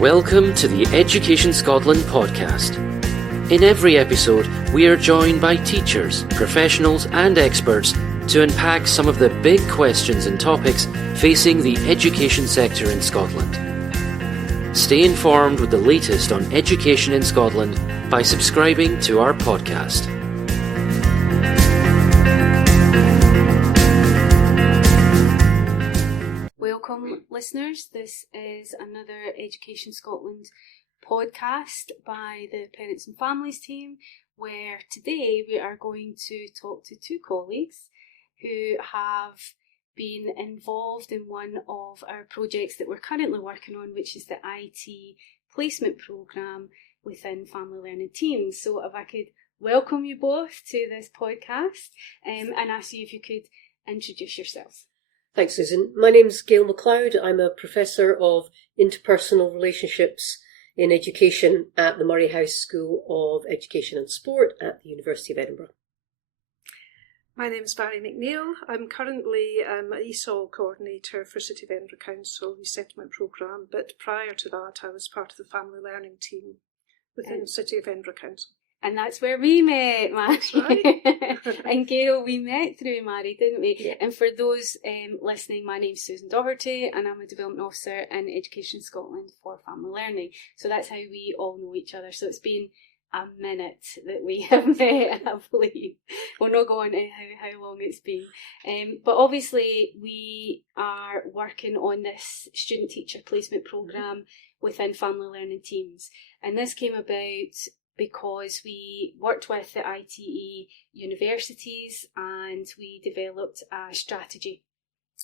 Welcome to the Education Scotland podcast. In every episode, we are joined by teachers, professionals and experts to unpack some of the big questions and topics facing the education sector in Scotland. Stay informed with the latest on education in Scotland by subscribing to our podcast. Welcome, listeners. This is another Education Scotland podcast by the Parents and Families team, where today we are going to talk to two colleagues who have been involved in one of our projects that we're currently working on, which is the IT placement programme within family learning teams. So if I could welcome you both to this podcast and ask you if you could introduce yourselves. Thanks, Susan. My name's Gale Macleod. I'm a Professor of Interpersonal Relationships in Education at the Moray House School of Education and Sport at the University of Edinburgh. My name's Mhairi McNeill. I'm currently an ESOL coordinator for City of Edinburgh Council Resettlement Programme, but prior to that I was part of the family learning team within City of Edinburgh Council. And that's where we met, Mhairi. Right. And Gail, we met through Mhairi, didn't we? Yeah. And for those listening, my name's Susan Doherty and I'm a Development Officer in Education Scotland for Family Learning. So that's how we all know each other. So it's been a minute that we have met, I believe. We'll not go on to how long it's been. But obviously we are working on this student-teacher placement programme within family learning teams. And this came about because we worked with the ITE universities and we developed a strategy,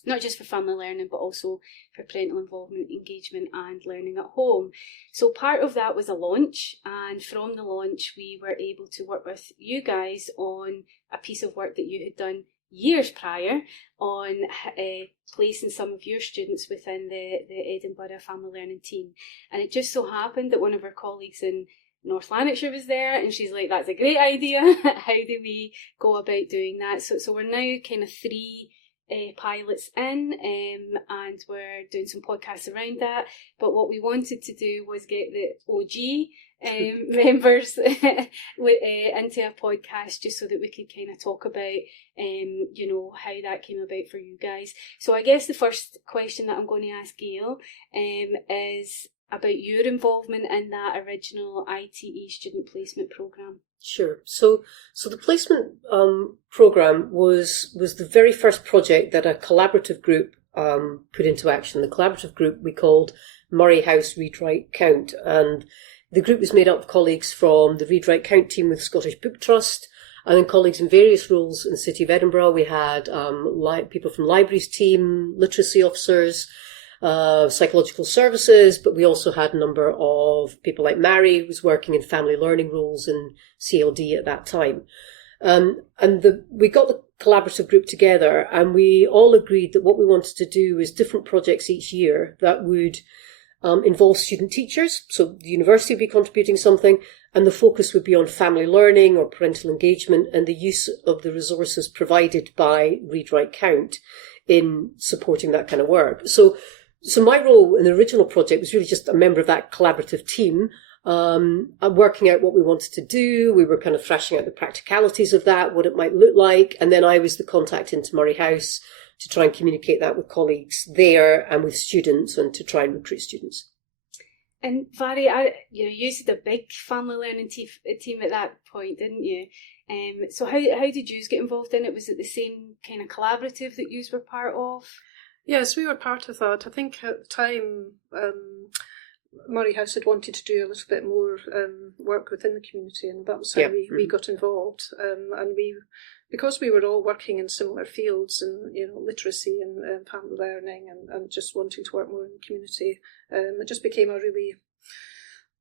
not just for family learning, but also for parental involvement, engagement and learning at home. So part of that was a launch, and from the launch we were able to work with you guys on a piece of work that you had done years prior on placing some of your students within the Edinburgh family learning team. And it just so happened that one of our colleagues in North Lanarkshire was there, and she's like, that's a great idea. How do we go about doing that? So we're now kind of three pilots in, and we're doing some podcasts around that. But what we wanted to do was get the OG members into a podcast, just so that we could kind of talk about how that came about for you guys. So I guess the first question that I'm going to ask Gail is about your involvement in that original ITE student placement programme. Sure. So the placement programme was the very first project that a collaborative group put into action. The collaborative group we called Moray House Read Write Count, and the group was made up of colleagues from the Read Write Count team with Scottish Book Trust, and then colleagues in various roles in the City of Edinburgh. We had people from libraries team, literacy officers, psychological services, but we also had a number of people like Mhairi, who was working in family learning roles in CLD at that time. We got the collaborative group together, and we all agreed that what we wanted to do is different projects each year that would involve student teachers. So the university would be contributing something, and the focus would be on family learning or parental engagement and the use of the resources provided by Read Write Count in supporting that kind of work. So my role in the original project was really just a member of that collaborative team, working out what we wanted to do. We were kind of thrashing out the practicalities of that, what it might look like. And then I was the contact into Moray House to try and communicate that with colleagues there and with students, and to try and recruit students. And Mhairi, you said a big family learning team at that point, didn't you? So how did you get involved in it? Was it the same kind of collaborative that you were part of? Yes, we were part of that. I think at the time Moray House had wanted to do a little bit more work within the community, and that was how we got involved. And because we were all working in similar fields, and literacy and family learning, and just wanting to work more in the community, it just became a really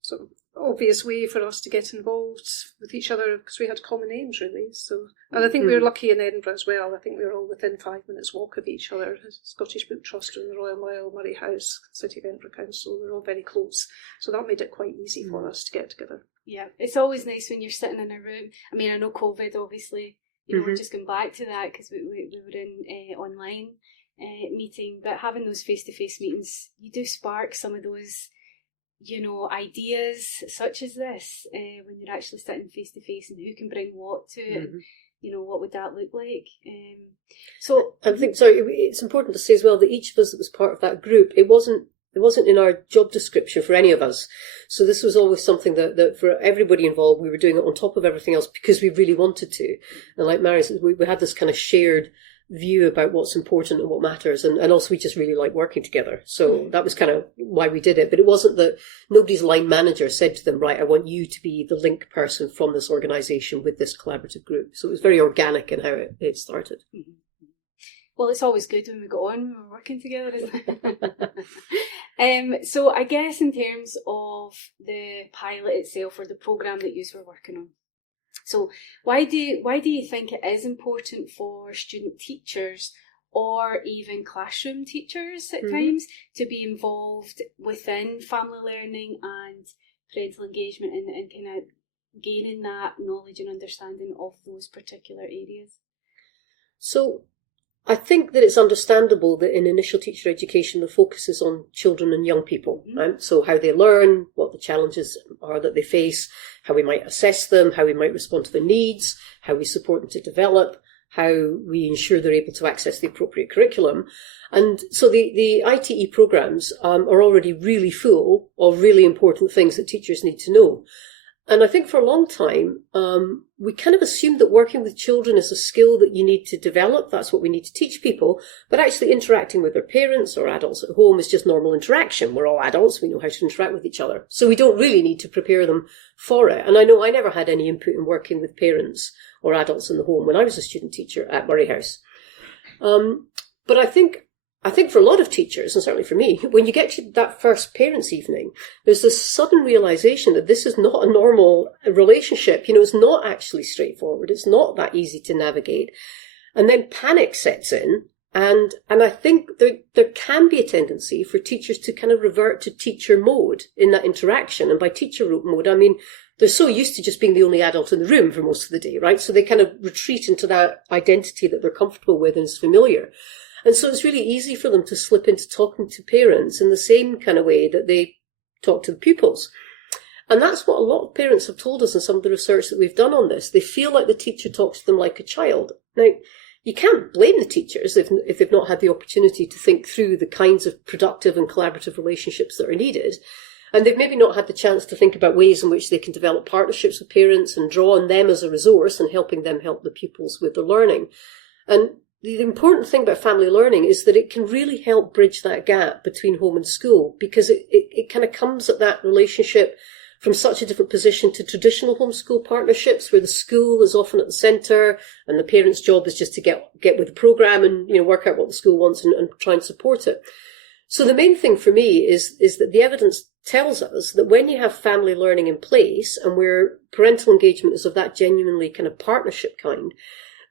sort of obvious way for us to get involved with each other, because we had common aims, really. So, and I think we were lucky in Edinburgh as well. I think we were all within 5 minutes walk of each other. Scottish Book Trust and the Royal Mile, Moray House, City of Edinburgh Council, we were all very close. So that made it quite easy for us to get together. Yeah, it's always nice when you're sitting in a room. I mean, I know COVID, obviously, we're just going back to that because we were in online meeting, but having those face-to-face meetings, you do spark some of those ideas such as this when you're actually sitting face to face, and who can bring what to it, and what would that look like? So I think it's important to say as well that each of us that was part of that group, it wasn't in our job description for any of us. So this was always something that for everybody involved, we were doing it on top of everything else because we really wanted to. And like Mhairi said, we had this kind of shared view about what's important and what matters, and also we just really like working together. So that was kind of why we did it. But it wasn't that nobody's line manager said to them, right, I want you to be the link person from this organisation with this collaborative group. So it was very organic in how it started. Well, it's always good when we go on, when we're working together, isn't it? So I guess in terms of the pilot itself, or the programme that you were working on, so why do you think it is important for student teachers, or even classroom teachers at times, to be involved within family learning and parental engagement, and kind of gaining that knowledge and understanding of those particular areas? So I think that it's understandable that in initial teacher education, the focus is on children and young people. Right? So how they learn, what the challenges are that they face, how we might assess them, how we might respond to their needs, how we support them to develop, how we ensure they're able to access the appropriate curriculum. And so the ITE programmes are already really full of really important things that teachers need to know. And I think for a long time, we kind of assumed that working with children is a skill that you need to develop. That's what we need to teach people. But actually interacting with their parents or adults at home is just normal interaction. We're all adults. We know how to interact with each other. So we don't really need to prepare them for it. And I know I never had any input in working with parents or adults in the home when I was a student teacher at Moray House. But I think for a lot of teachers, and certainly for me, when you get to that first parents' evening, there's this sudden realisation that this is not a normal relationship. It's not actually straightforward. It's not that easy to navigate. And then panic sets in. And I think there can be a tendency for teachers to kind of revert to teacher mode in that interaction. And by teacher mode, I mean, they're so used to just being the only adult in the room for most of the day, right? So they kind of retreat into that identity that they're comfortable with and is familiar. And so it's really easy for them to slip into talking to parents in the same kind of way that they talk to the pupils. And that's what a lot of parents have told us in some of the research that we've done on this. They feel like the teacher talks to them like a child. Now, you can't blame the teachers if they've not had the opportunity to think through the kinds of productive and collaborative relationships that are needed. And they've maybe not had the chance to think about ways in which they can develop partnerships with parents and draw on them as a resource and helping them help the pupils with their learning. And the important thing about family learning is that it can really help bridge that gap between home and school, because it kind of comes at that relationship from such a different position to traditional homeschool partnerships, where the school is often at the centre and the parent's job is just to get with the programme and work out what the school wants and try and support it. So the main thing for me is that the evidence tells us that when you have family learning in place and where parental engagement is of that genuinely kind of partnership kind,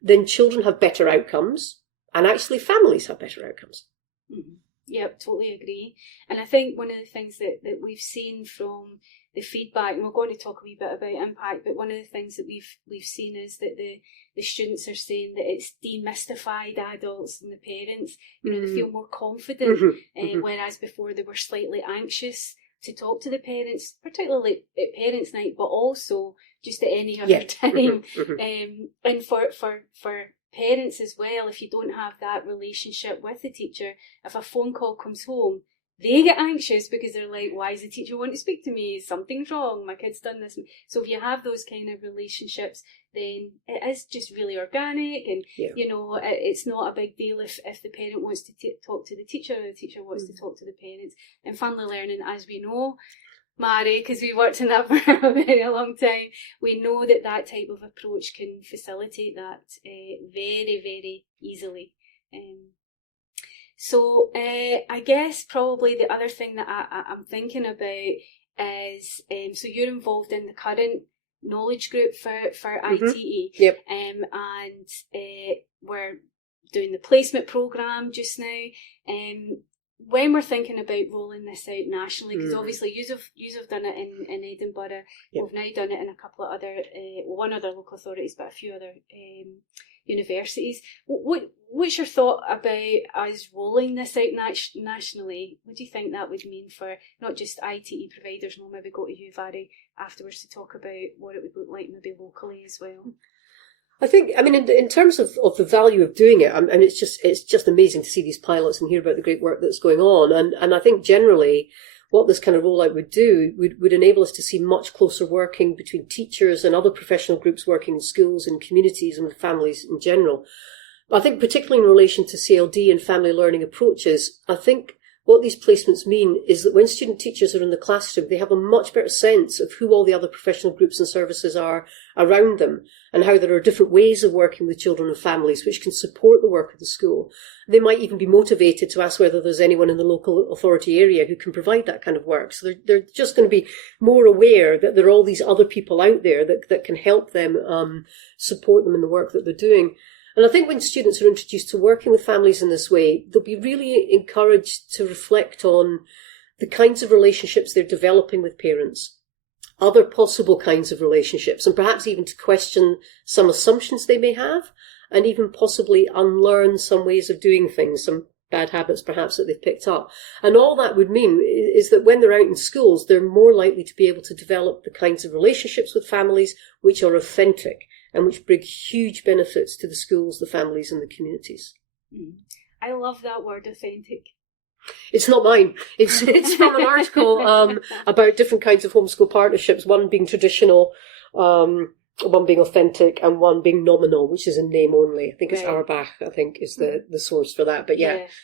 then children have better outcomes, and actually families have better outcomes. Yep, totally agree. And I think one of the things that we've seen from the feedback, and we're going to talk a wee bit about impact, but one of the things that we've seen is that the students are saying that it's demystified adults and the parents. They feel more confident, whereas before they were slightly anxious to talk to the parents, particularly at parents' night, but also just at any other time. And for parents as well, if you don't have that relationship with the teacher, if a phone call comes home, they get anxious because they're like, why does the teacher want to speak to me? Something's wrong, my kid's done this. So if you have those kind of relationships, then it is just really organic, and it's not a big deal if the parent wants to talk to the teacher, or the teacher wants to talk to the parents. And family learning, as we know, Mhairi, because we worked in that for a very long time, we know that type of approach can facilitate that very, very easily. So I guess probably the other thing that I'm thinking about is, so you're involved in the current knowledge group for ITE. Yep. And we're doing the placement programme just now. When we're thinking about rolling this out nationally, because obviously you've done it in Edinburgh, we've now done it in a couple of other, one other local authorities, but a few other universities. What's your thought about us rolling this out nationally? What do you think that would mean for not just ITE providers, and we'll maybe go to you, Mhairi, afterwards to talk about what it would look like maybe locally as well? I think, in terms of the value of doing it, and it's just amazing to see these pilots and hear about the great work that's going on. And I think generally what this kind of rollout would do would enable us to see much closer working between teachers and other professional groups working in schools and communities and with families in general. I think particularly in relation to CLD and family learning approaches, I think what these placements mean is that when student teachers are in the classroom, they have a much better sense of who all the other professional groups and services are around them, and how there are different ways of working with children and families which can support the work of the school. They might even be motivated to ask whether there's anyone in the local authority area who can provide that kind of work. So they're just going to be more aware that there are all these other people out there that can help them, support them in the work that they're doing. And I think when students are introduced to working with families in this way, they'll be really encouraged to reflect on the kinds of relationships they're developing with parents, other possible kinds of relationships, and perhaps even to question some assumptions they may have, and even possibly unlearn some ways of doing things, some bad habits perhaps that they've picked up. And all that would mean is that when they're out in schools, they're more likely to be able to develop the kinds of relationships with families which are authentic, and which bring huge benefits to the schools, the families and the communities. I love that word, authentic. It's not mine. It's from an article about different kinds of homeschool partnerships, one being traditional, one being authentic, and one being nominal, which is in name only. I think it's Auerbach, is the source for that.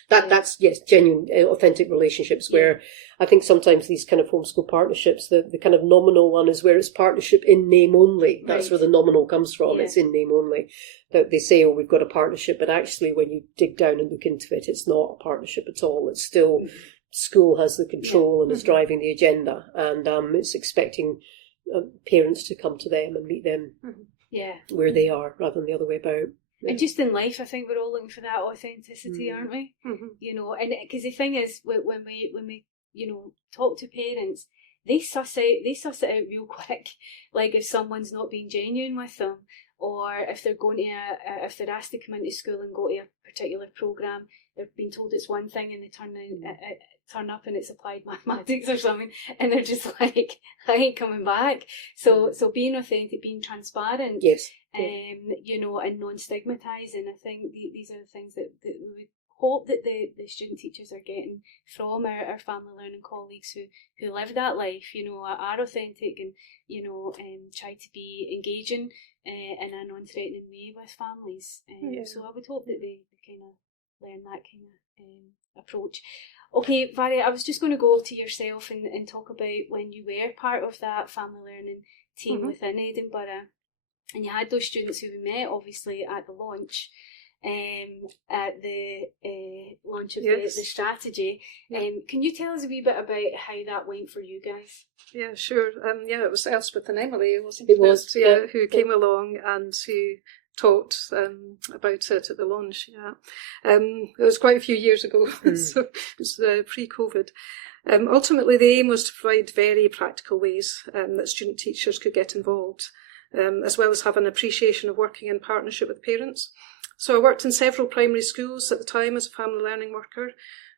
But that's genuine, authentic relationships where I think sometimes these kind of homeschool partnerships, the kind of nominal one is where it's partnership in name only. That's where the nominal comes from. It's in name only. That they say, oh, we've got a partnership, but actually when you dig down and look into it, it's not a partnership at all. It's still school has the control and is driving the agenda, and it's expecting parents to come to them and meet them where they are rather than the other way about. And just in life, I think we're all looking for that authenticity, aren't we? You know, and because the thing is, when we talk to parents, they suss it out real quick. Like if someone's not being genuine with them, or if they're going to if they're asked to come into school and go to a particular programme, they've been told it's one thing and they turn up and it's applied mathematics or something, and they're just like, I ain't coming back. So being authentic, being transparent, and non-stigmatising, I think these are the things that we would hope that the student teachers are getting from our family learning colleagues who live that life, are authentic and, try to be engaging in a non-threatening way with families. So I would hope that they kind of learn that kind of approach. Okay, Mhairi, I was just going to go to yourself and talk about when you were part of that family learning team within Edinburgh, and you had those students who we met obviously at the launch. At the launch of the strategy. Can you tell us a wee bit about how that went for you guys? Yeah, sure. It was Elspeth and Emily, wasn't it? It was, who came along and who talked about it at the launch. It was quite a few years ago, so it was pre-COVID. Ultimately, the aim was to provide very practical ways that student teachers could get involved, as well as have an appreciation of working in partnership with parents. So I worked in several primary schools at the time as a family learning worker,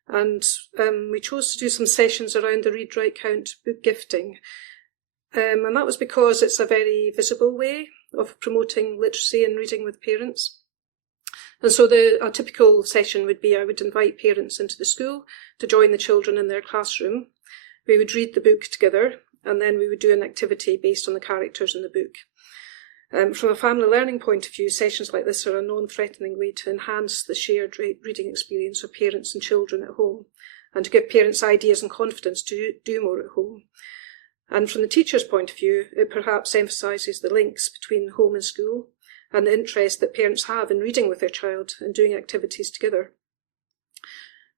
and we chose to do some sessions around the Read, Write, Count book gifting. And that was because it's a very visible way of promoting literacy and reading with parents. And so a typical session would be I would invite parents into the school to join the children in their classroom. We would read the book together, and then we would do an activity based on the characters in the book. From a family learning point of view, sessions like this are a non-threatening way to enhance the shared reading experience of parents and children at home, and to give parents ideas and confidence to do more at home. And from the teacher's point of view, it perhaps emphasises the links between home and school, and the interest that parents have in reading with their child and doing activities together.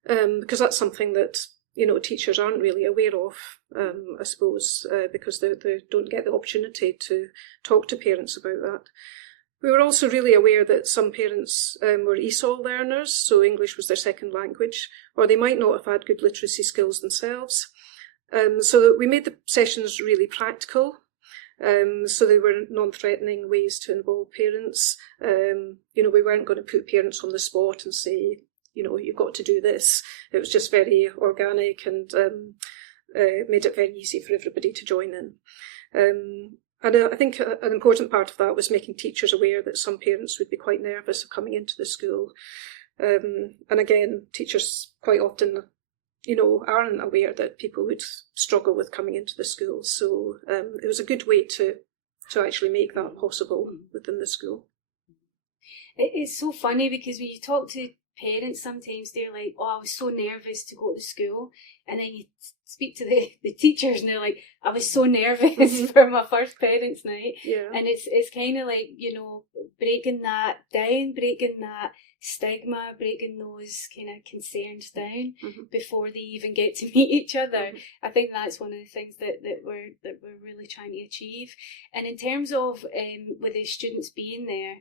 Because that's something that teachers aren't really aware of, I suppose, because they don't get the opportunity to talk to parents about that. We were also really aware that some parents were ESOL learners, so English was their second language, or they might not have had good literacy skills themselves. So we made the sessions really practical. So they were non-threatening ways to involve parents. We weren't going to put parents on the spot and say, you've got to do this. It was just very organic and made it very easy for everybody to join in. And I think an important part of that was making teachers aware that some parents would be quite nervous of coming into the school. And again, teachers quite often, aren't aware that people would struggle with coming into the school. So it was a good way to actually make that possible within the school. It's so funny because when you talk to parents, sometimes they're like, I was so nervous to go to school. And then you speak to the teachers and they're like, I was so nervous for my first parents' night. Yeah. And it's kind of like, breaking that down, breaking that stigma, breaking those kind of concerns down before they even get to meet each other. I think that's one of the things that we're really trying to achieve. And in terms of with the students being there,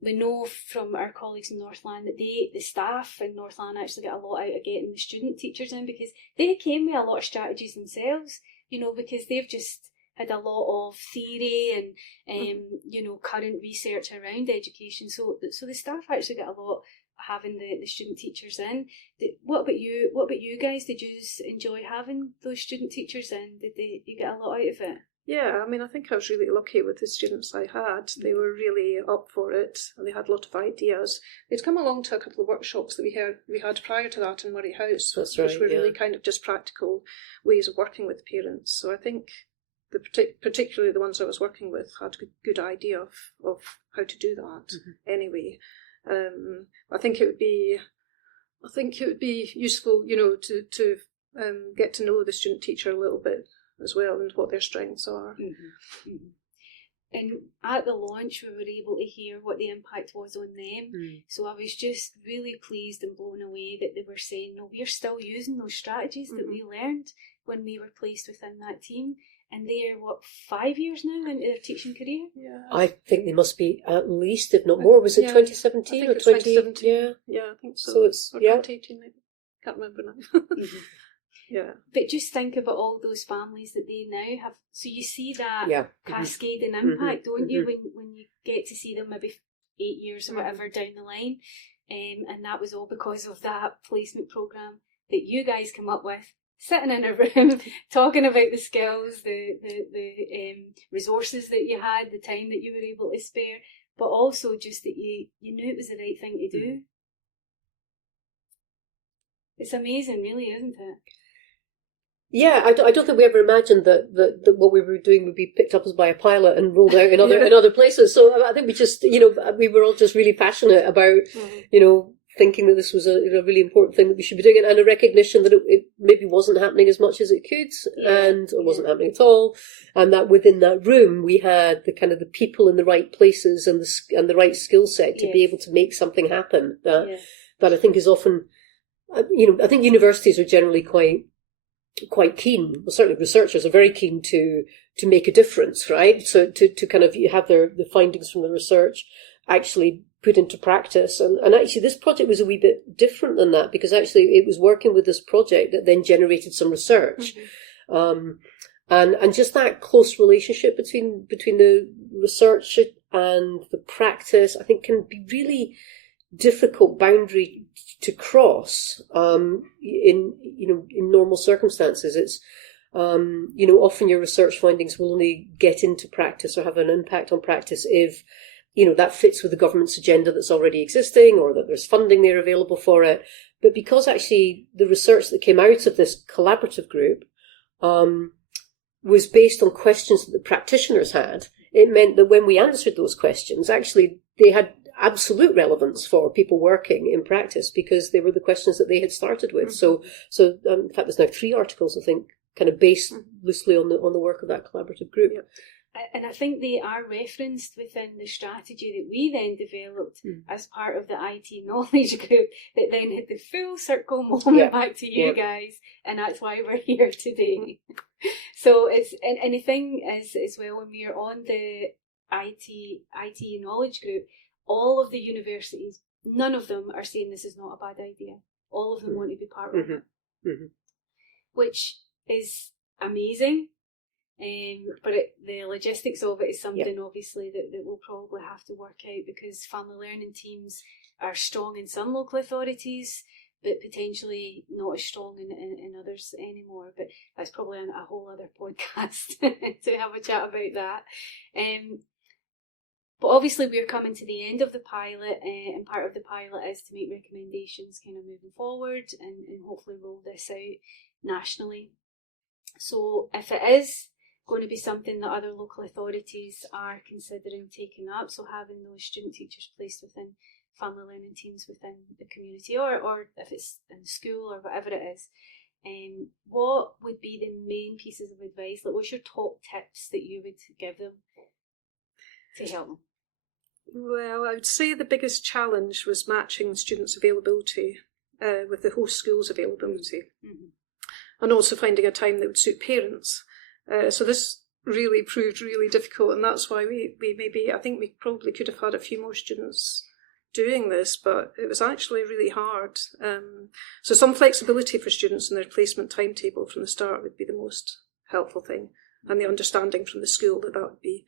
we know from our colleagues in Northland that the staff in Northland actually get a lot out of getting the student teachers in, because they came with a lot of strategies themselves, because they've just had a lot of theory and current research around education. So the staff actually get a lot having the student teachers in. What about you guys? Did you enjoy having those student teachers in? Did you get a lot out of it? Yeah, I think I was really lucky with the students I had. They were really up for it and they had a lot of ideas. They'd come along to a couple of workshops that we had prior to that in Moray House, which were really kind of just practical ways of working with parents. So I think particularly the ones I was working with had a good idea of how to do that anyway. I think it would be useful, to get to know the student teacher a little bit as well and what their strengths are. And at the launch we were able to hear what the impact was on them. So I was just really pleased and blown away that they were saying, no, we're still using those strategies that we learned when we were placed within that team. And they are, 5 years now into their teaching career? Yeah. I think they must be at least, if not more. Was it 2017 or 2017? Yeah, I think so. So it's, or 2018, maybe. Can't remember now. Yeah. But just think about all those families that they now have. So you see that cascading impact, don't you, when you get to see them maybe 8 years or whatever down the line. And that was all because of that placement programme that you guys come up with, sitting in a room, talking about the skills, the resources that you had, the time that you were able to spare, but also just that you knew it was the right thing to do. It's amazing, really, isn't it? Yeah, I don't think we ever imagined that what we were doing would be picked up as by a pilot and rolled out in other places. So I think we just, we were all just really passionate about, thinking that this was a really important thing that we should be doing, and a recognition that it maybe wasn't happening as much as it could, and it wasn't happening at all, and that within that room we had the people in the right places and the right skill set to be able to make something happen. That I think is often, I think universities are generally quite keen. Well, certainly researchers are very keen to make a difference, right? So to kind of have the findings from the research actually put into practice. And actually this project was a wee bit different than that, because actually it was working with this project that then generated some research. And just that close relationship between the research and the practice, I think, can be really difficult boundary to cross in normal circumstances. It's often your research findings will only get into practice or have an impact on practice if that fits with the government's agenda that's already existing, or that there's funding there available for it. But because actually the research that came out of this collaborative group was based on questions that the practitioners had, it meant that when we answered those questions, actually they had absolute relevance for people working in practice, because they were the questions that they had started with. So in fact, there's now 3 articles, I think, kind of based loosely on the work of that collaborative group. Yep. And I think they are referenced within the strategy that we then developed as part of the IT knowledge group, that then had the full circle moment back to you guys, and that's why we're here today. So it's, and the thing is as well, when we are on the IT knowledge group, all of the universities, none of them are saying this is not a bad idea. All of them want to be part of it, which is amazing. But the logistics of it is something obviously that we'll probably have to work out, because family learning teams are strong in some local authorities, but potentially not as strong in others anymore. But that's probably a whole other podcast to have a chat about that. But obviously we're coming to the end of the pilot, and part of the pilot is to make recommendations kind of moving forward and hopefully roll this out nationally. So if it is going to be something that other local authorities are considering taking up, so having those student teachers placed within family learning teams within the community, or if it's in school or whatever it is, what would be the main pieces of advice? Like, what's your top tips that you would give them to help them? Well, I would say the biggest challenge was matching students' availability with the host school's availability, and also finding a time that would suit parents. So this really proved really difficult, and that's why I think we probably could have had a few more students doing this, but it was actually really hard. So some flexibility for students in their placement timetable from the start would be the most helpful thing, and the understanding from the school that would be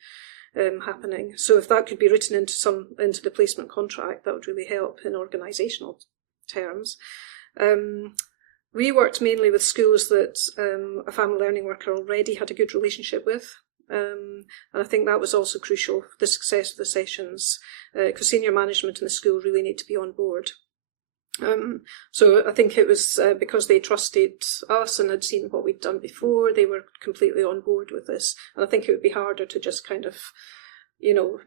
happening. So if that could be written into the placement contract, that would really help in organisational terms. We worked mainly with schools that a family learning worker already had a good relationship with. And I think that was also crucial for the success of the sessions, because senior management in the school really need to be on board. So I think it was because they trusted us and had seen what we'd done before, they were completely on board with this. And I think it would be harder to just kind of,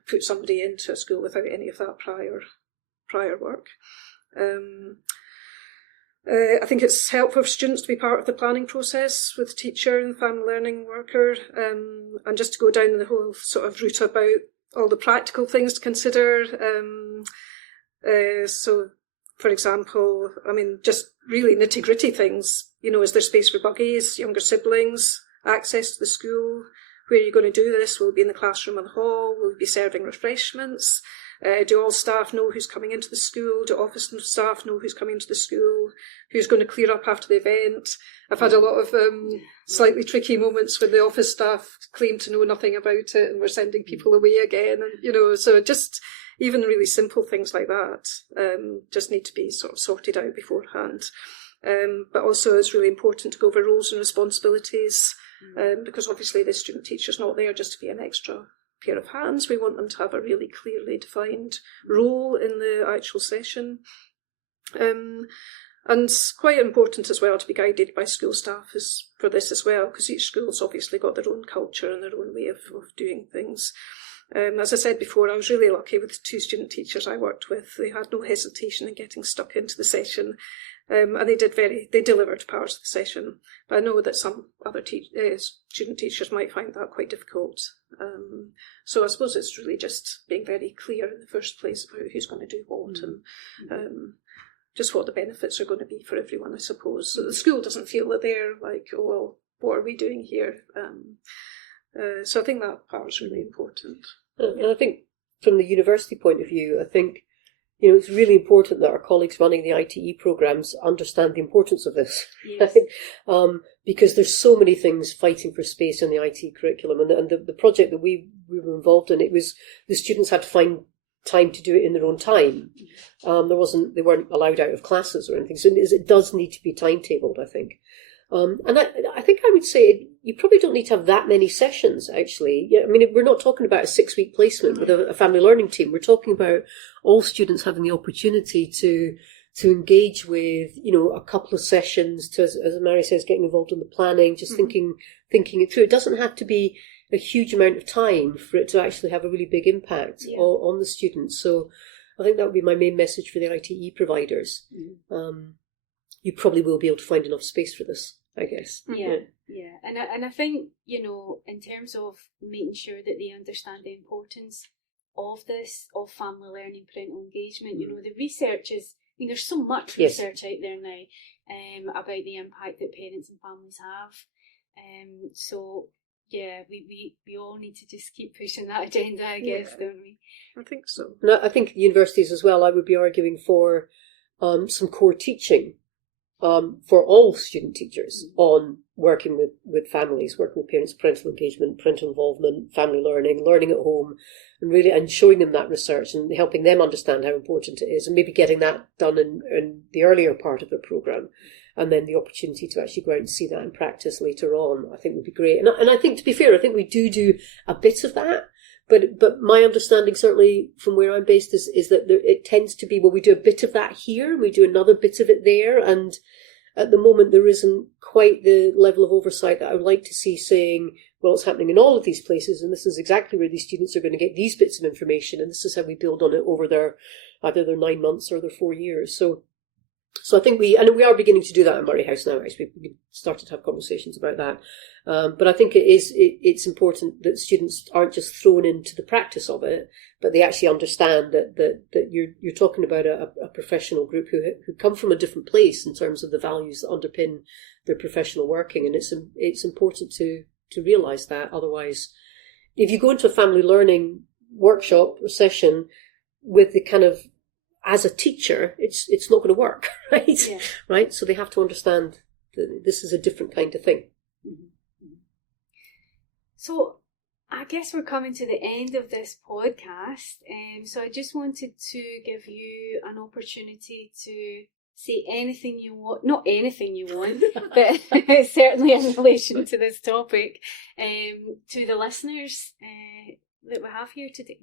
put somebody into a school without any of that prior work. I think it's helpful for students to be part of the planning process with the teacher and family learning worker, and just to go down the whole sort of route about all the practical things to consider. So, for example, just really nitty-gritty things. Is there space for buggies, younger siblings, access to the school? Where are you going to do this? Will it be in the classroom or the hall? Will it be serving refreshments? Do all staff know who's coming into the school? Do office staff know who's coming into the school? Who's going to clear up after the event? I've had a lot of slightly tricky moments when the office staff claim to know nothing about it and we're sending people away again. And, so just even really simple things like that just need to be sort of sorted out beforehand. But also it's really important to go over roles and responsibilities, because obviously the student teacher's not there just to be an extra pair of hands. We want them to have a really clearly defined role in the actual session. And it's quite important as well to be guided by school staff for this as well, because each school's obviously got their own culture and their own way of doing things. As I said before, I was really lucky with the 2 student teachers I worked with. They had no hesitation in getting stuck into the session, and they delivered parts of the session. But I know that some other student teachers might find that quite difficult. So I suppose it's really just being very clear in the first place about who's going to do what and just what the benefits are going to be for everyone, I suppose. So the school doesn't feel that they're like, oh, well, what are we doing here? So I think that part is really important. And I think from the university point of view, I think it's really important that our colleagues running the ITE programmes understand the importance of this. Yes. Because there's so many things fighting for space in the IT curriculum. And the project that we were involved in, it was the students had to find time to do it in their own time. They weren't allowed out of classes or anything. So it does need to be timetabled, I think. And I think I would say you probably don't need to have that many sessions, actually. We're not talking about a 6-week placement with a family learning team. We're talking about all students having the opportunity to engage with, a couple of sessions, to, as Mhairi says, getting involved in the planning, just thinking it through. It doesn't have to be a huge amount of time for it to actually have a really big impact on the students. So I think that would be my main message for the ITE providers. You probably will be able to find enough space for this, I guess. Yeah. And I think, in terms of making sure that they understand the importance of this, of family learning, parental engagement, the research is, there's so much research out there now about the impact that parents and families have. So, yeah, we all need to just keep pushing that agenda, I guess, don't we? I think so. And I think universities as well, I would be arguing for some core teaching for all student teachers on working with families, working with parents, parental engagement, parental involvement, family learning at home, and showing them that research and helping them understand how important it is, and maybe getting that done in the earlier part of their programme, and then the opportunity to actually go out and see that in practice later on, I think would be great. And I think, to be fair, I think we do a bit of that. But my understanding, certainly from where I'm based, is that it tends to be, well, we do a bit of that here, we do another bit of it there, and at the moment there isn't quite the level of oversight that I would like to see, saying, well, it's happening in all of these places, and this is exactly where these students are going to get these bits of information, and this is how we build on it over either their 9 months or their 4 years. So I think we are beginning to do that at Moray House now. Actually, we started to have conversations about that. But I think it's important that students aren't just thrown into the practice of it, but they actually understand that you're talking about a professional group who come from a different place in terms of the values that underpin their professional working, and it's important to realise that. Otherwise, if you go into a family learning workshop or session with the kind of, as a teacher, it's not going to work, right? Yeah. Right. So they have to understand that this is a different kind of thing. So I guess we're coming to the end of this podcast. So I just wanted to give you an opportunity to say anything you want, not anything you want, but certainly in relation to this topic, to the listeners that we have here today.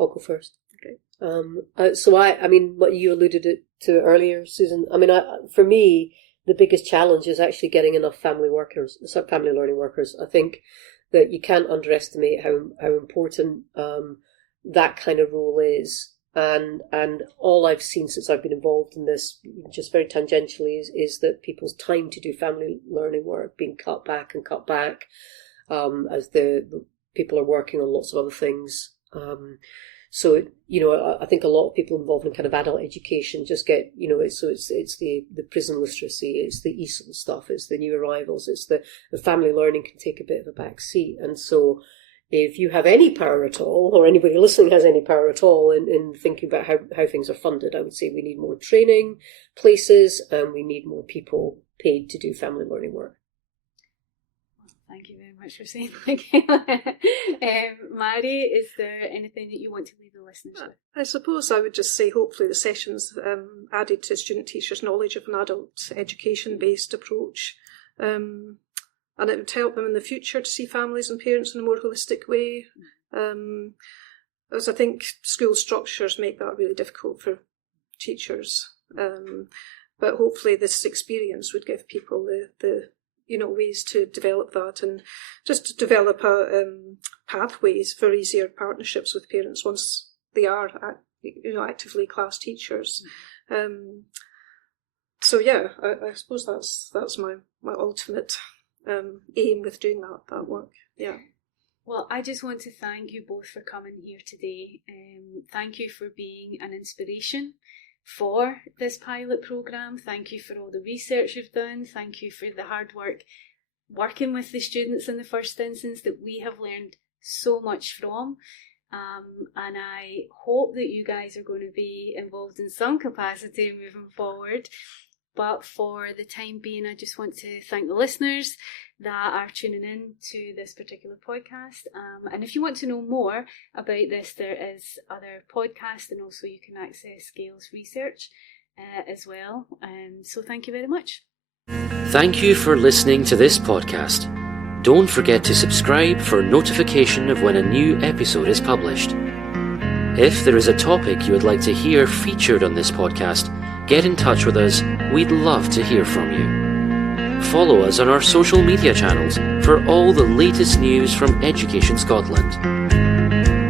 I'll go first. Okay. So I mean, what you alluded to earlier, Susan. I mean, for me, the biggest challenge is actually getting enough family learning workers. I think that you can't underestimate how important that kind of role is. And all I've seen since I've been involved in this, just very tangentially, is that people's time to do family learning work being cut back as the people are working on lots of other things. So, I think a lot of people involved in kind of adult education just get, it's the prison literacy, it's the ESOL stuff, it's the new arrivals, it's the family learning can take a bit of a back seat. And so if you have any power at all, or anybody listening has any power at all in thinking about how things are funded, I would say we need more training places and we need more people paid to do family learning work. Thank you very much for saying that. Mhairi, is there anything that you want to leave the listeners with? I suppose I would just say hopefully the sessions added to student teachers' knowledge of an adult education-based approach. And it would help them in the future to see families and parents in a more holistic way. As I think school structures make that really difficult for teachers. But hopefully this experience would give people the ways to develop that, and just to develop pathways for easier partnerships with parents once they are, actively class teachers. So yeah, I suppose that's my ultimate aim with doing that work. Yeah. Well, I just want to thank you both for coming here today. Thank you for being an inspiration for this pilot programme. Thank you for all the research you've done. Thank you for the hard work working with the students in the first instance that we have learned so much from. And I hope that you guys are going to be involved in some capacity moving forward. But for the time being, I just want to thank the listeners that are tuning in to this particular podcast. And if you want to know more about this, there is other podcasts, and also you can access Gale's research as well. So thank you very much. Thank you for listening to this podcast. Don't forget to subscribe for notification of when a new episode is published. If there is a topic you would like to hear featured on this podcast, get in touch with us. We'd love to hear from you. Follow us on our social media channels for all the latest news from Education Scotland.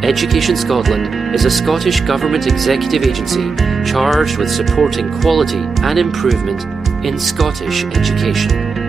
Education Scotland is a Scottish Government executive agency charged with supporting quality and improvement in Scottish education.